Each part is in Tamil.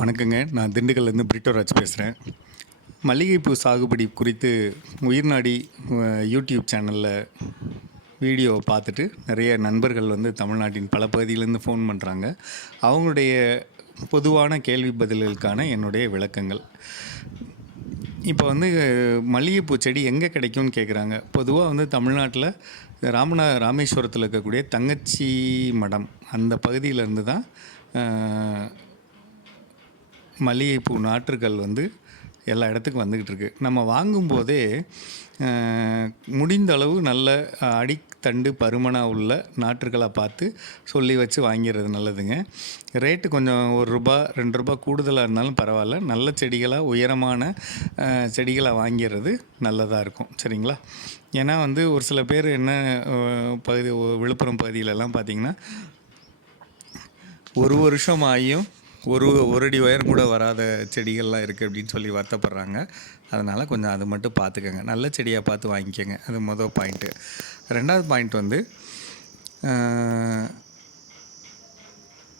வணக்கங்க. நான் திண்டுக்கல்லேருந்து பிரிட்டோராஜ் பேசுகிறேன் மல்லிகைப்பூ சாகுபடி குறித்து உயிர்நாடி யூடியூப் சேனலில் வீடியோவை பார்த்துட்டு நிறைய நண்பர்கள் வந்து தமிழ்நாட்டின் பல பகுதியிலேருந்து ஃபோன் பண்ணுறாங்க அவங்களுடைய பொதுவான கேள்வி பதில்களுக்கான என்னுடைய விளக்கங்கள். இப்போ வந்து மல்லிகைப்பூ செடி எங்கே கிடைக்கும்னு கேட்குறாங்க பொதுவாக வந்து தமிழ்நாட்டில் ராமநா ராமேஸ்வரத்தில் இருக்கக்கூடிய தங்கச்சி மடம் அந்த பகுதியிலேருந்து தான் மல்லிகைப்பூ நாற்றுகள் வந்து எல்லா இடத்துக்கும் வந்துக்கிட்டு இருக்கு. நம்ம வாங்கும்போதே முடிந்த அளவு நல்ல அடித்தண்டு பருமனாக உள்ள நாற்றுகளாக பார்த்து சொல்லி வச்சு வாங்கிடுறது நல்லதுங்க. ரேட்டு கொஞ்சம் ஒரு ரூபா ரெண்டு ரூபா கூடுதலாக இருந்தாலும் பரவாயில்ல. நல்ல செடிகளாக உயரமான செடிகளாக வாங்கிடுறது நல்லதாக இருக்கும். சரிங்களா? ஏன்னா வந்து ஒரு சில பேர் என்ன பகுதி விழுப்புரம் பகுதியிலலாம் பார்த்திங்கன்னா ஒரு வருஷம் ஆகியும் ஒரு ஒரு அடி உயரம் கூட வராத செடிகள்லாம் இருக்குது அப்படின்னு சொல்லி வருத்தப்படுறாங்க. அதனால் கொஞ்சம் அது மட்டும் பார்த்துக்கோங்க. நல்ல செடியாக பார்த்து வாங்கிக்கோங்க. அது மொதல் பாயிண்ட்டு ரெண்டாவது பாயிண்ட் வந்து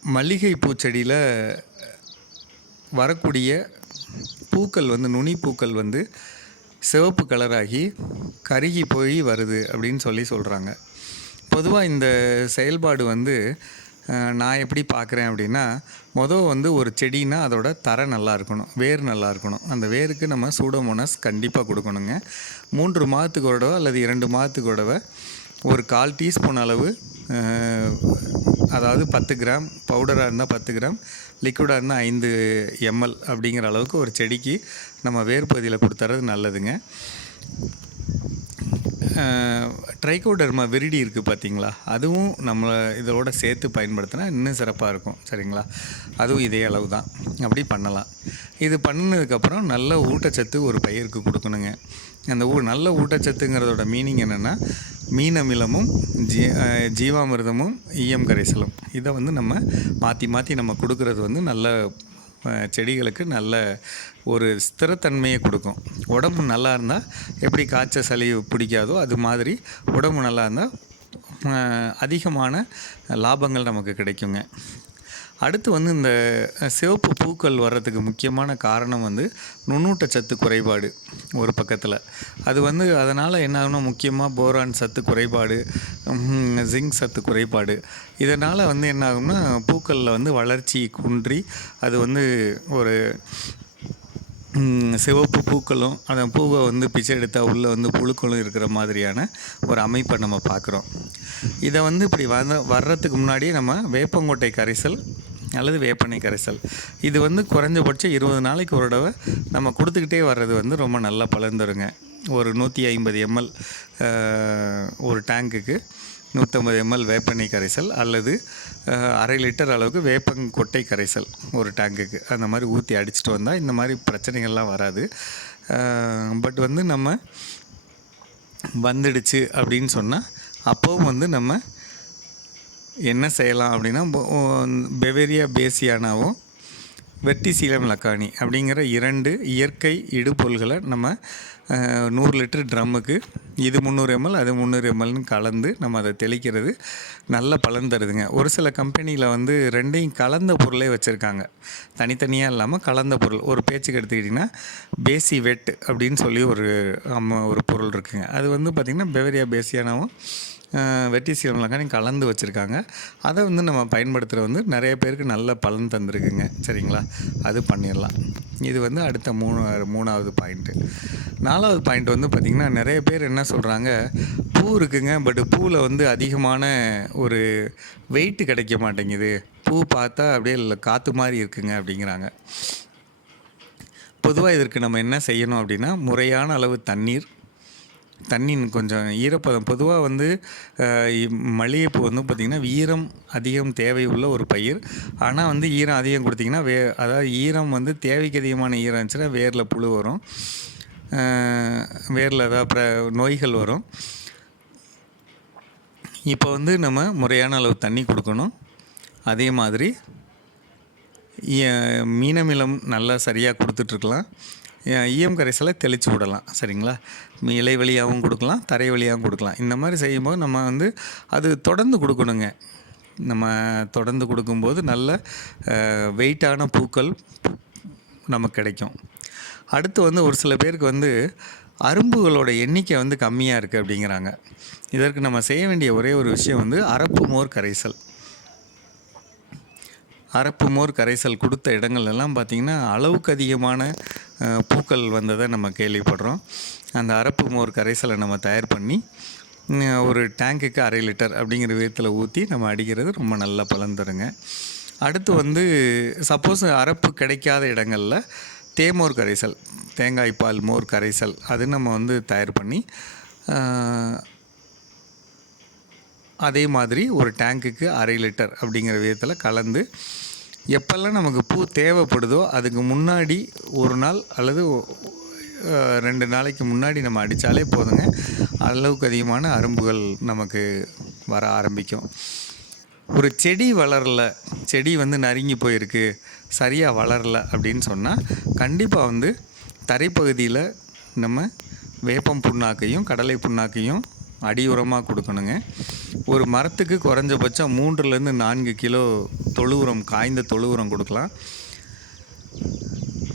மல்லிகை பூச்செடியில் வரக்கூடிய பூக்கள் வந்து நுனி பூக்கள் வந்து சிவப்பு கலராகி கருகி போய் வருது அப்படின்னு சொல்லி சொல்கிறாங்க பொதுவாக இந்த செயல்பாடு வந்து நான் எப்படி பார்க்குறேன் அப்படின்னா மொதல் வந்து ஒரு செடினா அதோட தரை நல்லா இருக்கணும் வேர் நல்லா இருக்கணும். அந்த வேருக்கு நம்ம சூடோமோனஸ் கண்டிப்பாக கொடுக்கணுங்க. மூன்று மாதத்துக்கு ஒரு தடவை அல்லது இரண்டு மாதத்துக்கு ஒரு ஒரு கால் டீஸ்பூன் அளவு அதாவது பத்து கிராம் பவுடராக இருந்தால் பத்து கிராம் லிக்விடாக இருந்தால் ஐந்து எம்எல் அப்படிங்கிற அளவுக்கு ஒரு செடிக்கு நம்ம வேர் பகுதியில் கொடுத்துறது நல்லதுங்க. ட்ரைகோடர்மா விரிடி இருக்குது பார்த்தீங்களா அதுவும் நம்மளை இதோட சேர்த்து பயன்படுத்தினா இன்னும் சிறப்பாக இருக்கும். சரிங்களா? அதுவும் இதே அளவு தான். அப்படி பண்ணலாம். இது பண்ணினதுக்கப்புறம் நல்ல ஊட்டச்சத்து ஒரு பயிருக்கு கொடுக்கணுங்க. அந்த ஊ நல்ல ஊட்டச்சத்துங்கிறதோட மீனிங் என்னென்னா மீன் அமிலமும் ஜீ ஜீவாமிரதமும் ஜீவாமிர்தமும் ஈயம் கரைசலும். இதை வந்து நம்ம மாற்றி மாற்றி நம்ம கொடுக்கறது வந்து நல்ல செடிகளுக்கு நல்ல ஒரு ஸ்திரத்தன்மையை கொடுக்கும். உடம்பு நல்லா இருந்தால் எப்படி காய்ச்சல் சளி பிடிக்காதோ அது மாதிரி உடம்பு நல்லா இருந்தால் அதிகமான லாபங்கள் நமக்கு கிடைக்குங்க. அடுத்து வந்து இந்த சிவப்பு பூக்கள் வர்றதுக்கு முக்கியமான காரணம் வந்து நுண்ணூட்ட சத்து குறைபாடு ஒரு பக்கத்தில். அது வந்து அதனால் என்ன முக்கியமாக போரான் சத்து குறைபாடு ஜிங்க் சத்து குறைபாடு. இதனால் வந்து என்ன ஆகும்னா பூக்களில் வந்து வளர்ச்சி குன்றி அது வந்து ஒரு சிவப்பு பூக்களும் அந்த பூவை வந்து பிச்சை எடுத்தால் உள்ளே வந்து புழுக்களும் இருக்கிற மாதிரியான ஒரு அமைப்பை நம்ம பார்க்குறோம். இதை வந்து இப்படி வந்த வர்றதுக்கு முன்னாடியே நம்ம வேப்பங்கொட்டை கரைசல் அல்லது வேப்பனை கரைசல். இது வந்து குறைஞ்சபட்சம் இருபது நாளைக்கு ஒரு தடவை நம்ம கொடுத்துக்கிட்டே வர்றது வந்து ரொம்ப நல்லா பலர்ந்துருங்க ஒரு நூற்றி ஐம்பது எம்எல் ஒரு டேங்குக்கு நூற்றம்பது எம்எல் வேப்பெண்ணெய் கரைசல் அல்லது அரை லிட்டர் அளவுக்கு வேப்பங்கொட்டை கரைசல் ஒரு டேங்குக்கு. அந்த மாதிரி ஊற்றி அடிச்சிட்டு வந்தால் இந்த மாதிரி பிரச்சனைகள்லாம் வராது. பட் வந்து நம்ம வந்துடுச்சு அப்படின்னு சொன்னால் அப்போவும் வந்து நம்ம என்ன செய்யலாம் அப்படின்னா பெவேரியா பேசியானாவும் வெர்டிசீலம் லக்கானி அப்படிங்கிற இரண்டு இயற்கை இடுபொருள்களை நம்ம நூறு லிட்டர் ட்ரம்முக்கு இது முந்நூறு எம்எல் அது முந்நூறு எம்எல்னு கலந்து நம்ம அதை தெளிக்கிறது நல்ல பலன் தருதுங்க. ஒரு சில கம்பெனியில் வந்து ரெண்டையும் கலந்த பொருளே வச்சுருக்காங்க. தனித்தனியாக இல்லாமல் கலந்த பொருள். ஒரு பேச்சுக்கு எடுத்துக்கிட்டிங்கன்னா பேசி வெட் அப்படின்னு சொல்லி ஒரு ஒரு பொருள் இருக்குங்க. அது வந்து பார்த்திங்கன்னா பெவரியா பேசியானாவும் வெட்டி சீரம்லாம் கலந்து வச்சுருக்காங்க. அதை வந்து நம்ம பயன்படுத்துகிற வந்து நிறைய பேருக்கு நல்ல பலன் தந்திருக்குங்க. சரிங்களா? அது பண்ணிடலாம் இது வந்து அடுத்த மூணு மூணாவது பாயிண்ட்டு நாலாவது பாயிண்ட் வந்து பார்த்திங்கன்னா நிறைய பேர் என்ன சொல்கிறாங்க பூ இருக்குங்க பட் பூவில் வந்து அதிகமான ஒரு வெயிட் கிடைக்க மாட்டேங்குது. பூ பார்த்தா அப்படியே இல்லை காற்று மாதிரி இருக்குங்க அப்படிங்கிறாங்க. பொதுவாக இதற்கு நம்ம என்ன செய்யணும் அப்படின்னா முறையான அளவு தண்ணீர் தண்ணின் கொஞ்சம் ஈரப்பதம். பொதுவாக வந்து மல்லிகைப்பூ வந்து பார்த்திங்கன்னா ஈரம் அதிகம் தேவை உள்ள ஒரு பயிர். ஆனால் வந்து ஈரம் அதிகம் கொடுத்திங்கன்னா வே அதாவது ஈரம் வந்து தேவைக்கு அதிகமான ஈரம் இருந்துச்சுன்னா வேரில் புழு வரும். வேரில் அதாவது அப்புறம் நோய்கள் வரும். இப்போ வந்து நம்ம முறையான அளவு தண்ணி கொடுக்கணும். அதே மாதிரி மீனமிலம் நல்லா சரியாக கொடுத்துட்ருக்கலாம் ஈயம் கரைசலை தெளித்து விடலாம். சரிங்களா? இலை வழியாகவும் கொடுக்கலாம் தரை வழியாகவும் கொடுக்கலாம். இந்த மாதிரி செய்யும்போது நம்ம வந்து அது தொடர்ந்து கொடுக்கணுங்க. நம்ம தொடர்ந்து கொடுக்கும்போது நல்ல வெயிட்டான பூக்கள் நமக்கு கிடைக்கும். அடுத்து வந்து ஒரு சில பேருக்கு வந்து அரும்புகளோட எண்ணிக்கை வந்து கம்மியாக இருக்குது அப்படிங்கிறாங்க. இதற்கு நம்ம செய்ய வேண்டிய ஒரே ஒரு விஷயம் வந்து அரப்பு மோர் கரைசல். அரப்பு மோர் கரைசல் கொடுத்த இடங்கள் எல்லாம் பார்த்திங்கன்னா அளவுக்கு அதிகமான பூக்கள் வந்ததை நம்ம கேள்விப்படுறோம். அந்த அரப்பு மோர் கரைசலை நம்ம தயார் பண்ணி ஒரு டேங்குக்கு அரை லிட்டர் அப்படிங்கிற விதத்தில் ஊற்றி நம்ம அடிக்கிறது ரொம்ப நல்ல பலன் தருங்க. அடுத்து வந்து சப்போஸ் அரப்பு கிடைக்காத இடங்களில் தேமோர் கரைசல் தேங்காய் பால் மோர் கரைசல் அது நம்ம வந்து தயார் பண்ணி அதே மாதிரி ஒரு டேங்குக்கு அரை லிட்டர் அப்படிங்கிற விதத்தில் கலந்து எப்பெல்லாம் நமக்கு பூ தேவைப்படுதோ அதுக்கு முன்னாடி ஒரு நாள் அல்லது ரெண்டு நாளைக்கு முன்னாடி நம்ம அடித்தாலே போதுங்க. அளவுக்கு அதிகமான அரும்புகள் நமக்கு வர ஆரம்பிக்கும். ஒரு செடி வளரல செடி வந்து நறுங்கி போயிருக்கு சரியாக வளரல அப்படின்னு சொன்னால் கண்டிப்பாக வந்து தரைப்பகுதியில் நம்ம வேப்பம் புண்ணாக்கையும் கடலை புண்ணாக்கையும் அடி உரமாக கொடுக்கணுங்க. ஒரு மரத்துக்கு குறைஞ்சபட்சம் மூன்றுலேருந்து நான்கு கிலோ தொழு உரம் காய்ந்த தொழு உரம் கொடுக்கலாம்.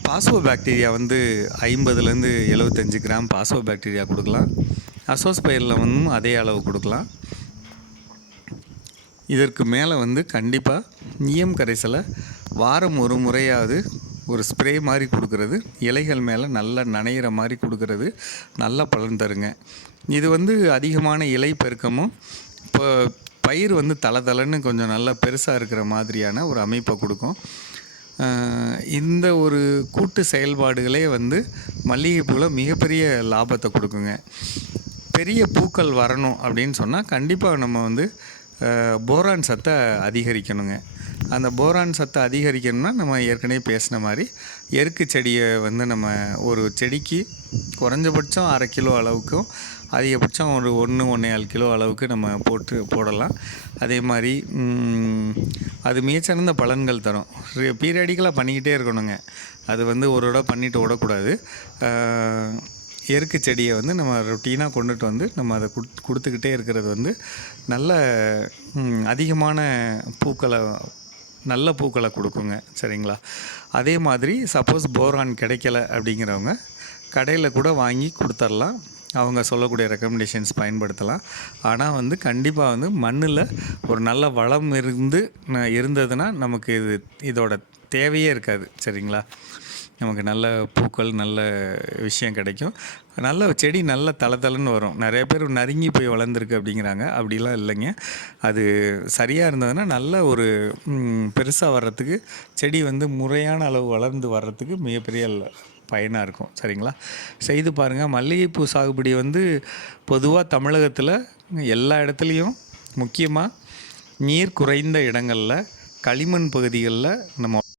பாஸ்வோ பாக்டீரியா வந்து ஐம்பதுலேருந்து எழுபத்தஞ்சு கிராம் பாஸ்வோ பாக்டீரியா கொடுக்கலாம். அசோஸ்பயரில் வந்து அதே அளவு கொடுக்கலாம். இதற்கு மேலே வந்து கண்டிப்பாக நியம் கரைசலை வாரம் ஒரு முறையாவது ஒரு ஸ்ப்ரே மாதிரி கொடுக்கறது. இலைகள் மேலே நல்லா நனையிற மாதிரி கொடுக்கறது. நல்ல பலன் தருங்க. இது வந்து அதிகமான இலை பெருக்கமும் இப்போ பயிர் வந்து தலை தலைன்னு கொஞ்சம் நல்லா பெருசாக இருக்கிற மாதிரியான ஒரு அமைப்பை கொடுக்கும். இந்த ஒரு கூட்டு செயல்பாடுகளே வந்து மல்லிகைப்பூவில் மிகப்பெரிய லாபத்தை கொடுக்குங்க. பெரிய பூக்கள் வரணும் அப்படின்னு சொன்னால் கண்டிப்பாக நம்ம வந்து போரான் சத்தை அதிகரிக்கணுங்க. அந்த போரான் சத்தை அதிகரிக்கணும்னா நம்ம ஏற்கனவே பேசின மாதிரி எருக்கு செடியை வந்து நம்ம ஒரு செடிக்கு குறைஞ்சபட்சம் அரை கிலோ அளவுக்கும் அதிகபட்சம் ஒரு ஒன்று ஒன்றேகால் கிலோ அளவுக்கு நம்ம போட்டு போடலாம். அதே மாதிரி அது மிகச்சிறந்த பலன்கள் தரும். பீரியடிக்கலாக பண்ணிக்கிட்டே இருக்கணுங்க. அது வந்து ஒரு தடவை பண்ணிட்டு விடக்கூடாது எருக்கு செடியை வந்து நம்ம ரொட்டீனாக கொண்டுட்டு வந்து நம்ம அதை கொடுத்துக்கிட்டே இருக்கிறது வந்து நல்ல அதிகமான பூக்களை நல்ல பூக்களை கொடுக்குங்க. சரிங்களா? அதே மாதிரி சப்போஸ் போரான் கிடைக்கல அப்படிங்கிறவங்க கடையில் கூட வாங்கி கொடுத்துர்லாம். அவங்க சொல்லக்கூடிய ரெக்கமெண்டேஷன்ஸ் பயன்படுத்தலாம். ஆனால் வந்து கண்டிப்பாக வந்து மண்ணில் ஒரு நல்ல வளம் இருந்து இருந்ததுன்னா நமக்கு இது இதோட தேவையே இருக்காது. சரிங்களா? நமக்கு நல்ல பூக்கள் நல்ல விஷயம் கிடைக்கும். நல்ல செடி நல்ல தளதளன்னு வரும். நிறைய பேர் நறுங்கி போய் வளர்ந்துருக்கு அப்படிங்கிறாங்க. அப்படிலாம் இல்லைங்க. அது சரியாக இருந்ததுன்னா நல்ல ஒரு பெருசாக வர்றதுக்கு செடி வந்து முறையான அளவு வளர்ந்து வர்றதுக்கு மிகப்பெரிய பயனாக இருக்கும். சரிங்களா? செய்து பாருங்கள் மல்லிகைப்பூ சாகுபடி வந்து பொதுவாக தமிழகத்தில் எல்லா இடத்துலையும் முக்கியமாக நீர் குறைந்த இடங்களில் களிமண் பகுதிகளில் நம்ம